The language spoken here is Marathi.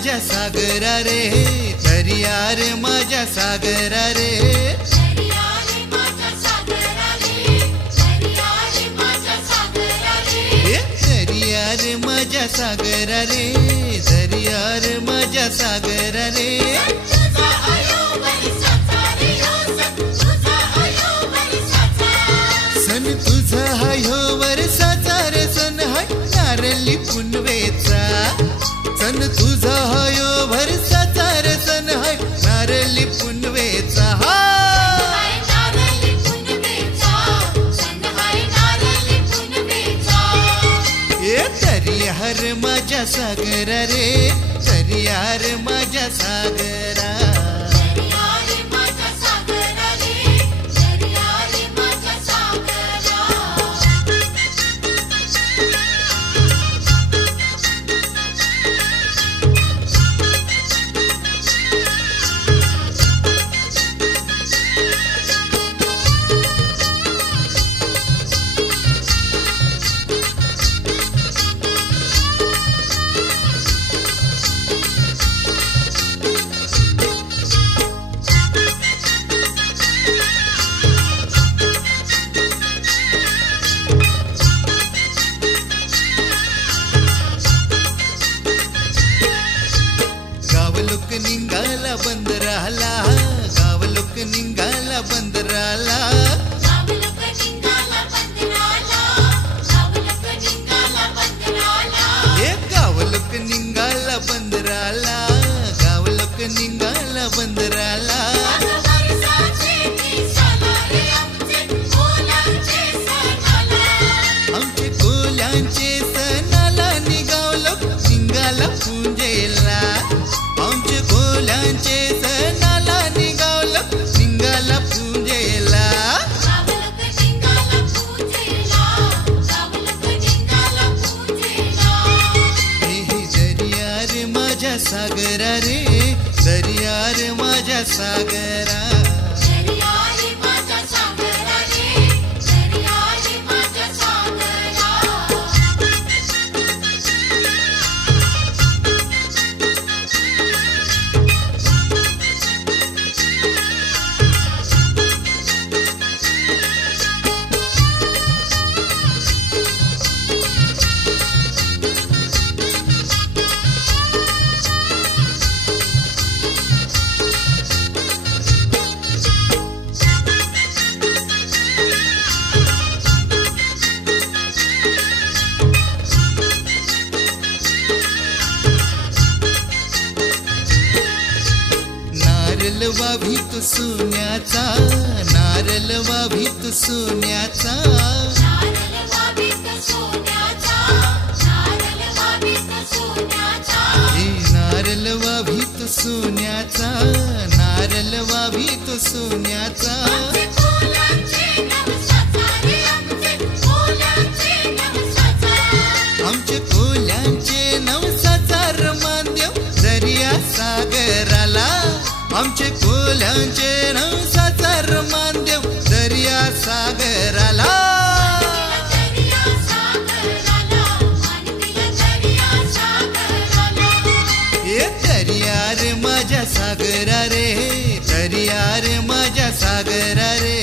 माझ्या सागरा रे, दर्या रे माझ्या सागरा रे, दर्या रे माझ्या सागरा रे, दर्या रे माझ्या सागरा रे, दर्या रे माझ्या सागरा रे, दर्या रे माझ्या सागरा रे. तुझा आयो वरसाचा रे हो तुझा आयो वरसाचा, सन तुझा हायो वरसाचा रे सन हाय नारळी पुनवेचा, सन तुझा हायो वरसाचा रे सन हाय नारळी पुनवेचा. हाय नारळी पुनवेचा, सन हाय नारळी पुनवेचा. दर्या रे माझ्या सागरा रे, दर्या रे माझ्या सागरा. दर्या रे माझ्या सागरा रे, दर्या रे माझ्या सागरा. गावलोक निघाला बंदराला, गावलोक निघाला बंदराला, गावलोक निघाला बंदराला, गावलोक निघाला बंदराला. गावलोक निघाला बंदराला, गावलोक निघाला बंदराला. वरसाचे दिसाला रे आमचे कोलांचे सणाला, आमचे कोल्यांचे सणाला निघावलो निघाला पूजेला, आमचे कोल्यांचे सणाला निघावलो निघाला पूजेला. गावलोक निघाला पूजेला, गावलोक निघाला पूजेला. हे दर्या रे माझ्या सागरा रे, दर्या रे माझ्या सागरा. दर्या रे माझ्या सागरा रे, दर्या रे माझ्या सागरा. नारळ वाभित सोन्याचा, नारळ वाभित सोन्याचा, नारळ वाभित सोन्याचा, नारळ वाभित सोन्याचा. हे नारळ वाभित सोन्याचा, नारळ वाभित सोन्याचा. आमचे कोलांचे नवसाचा रे आमचे कोलांचे नवसाचा, आमचे कोल्यांचे नवसाचा रमानदेव दर्या सागराला, आमचे कोल्यांचे नवसाचा रमानदेव दर्या सागराला. दर्या सागराला, मानवीला दर्या सागराला. दर्या रे माझ्या सागरा रे, दर्या रे माझ्या सागरा रे,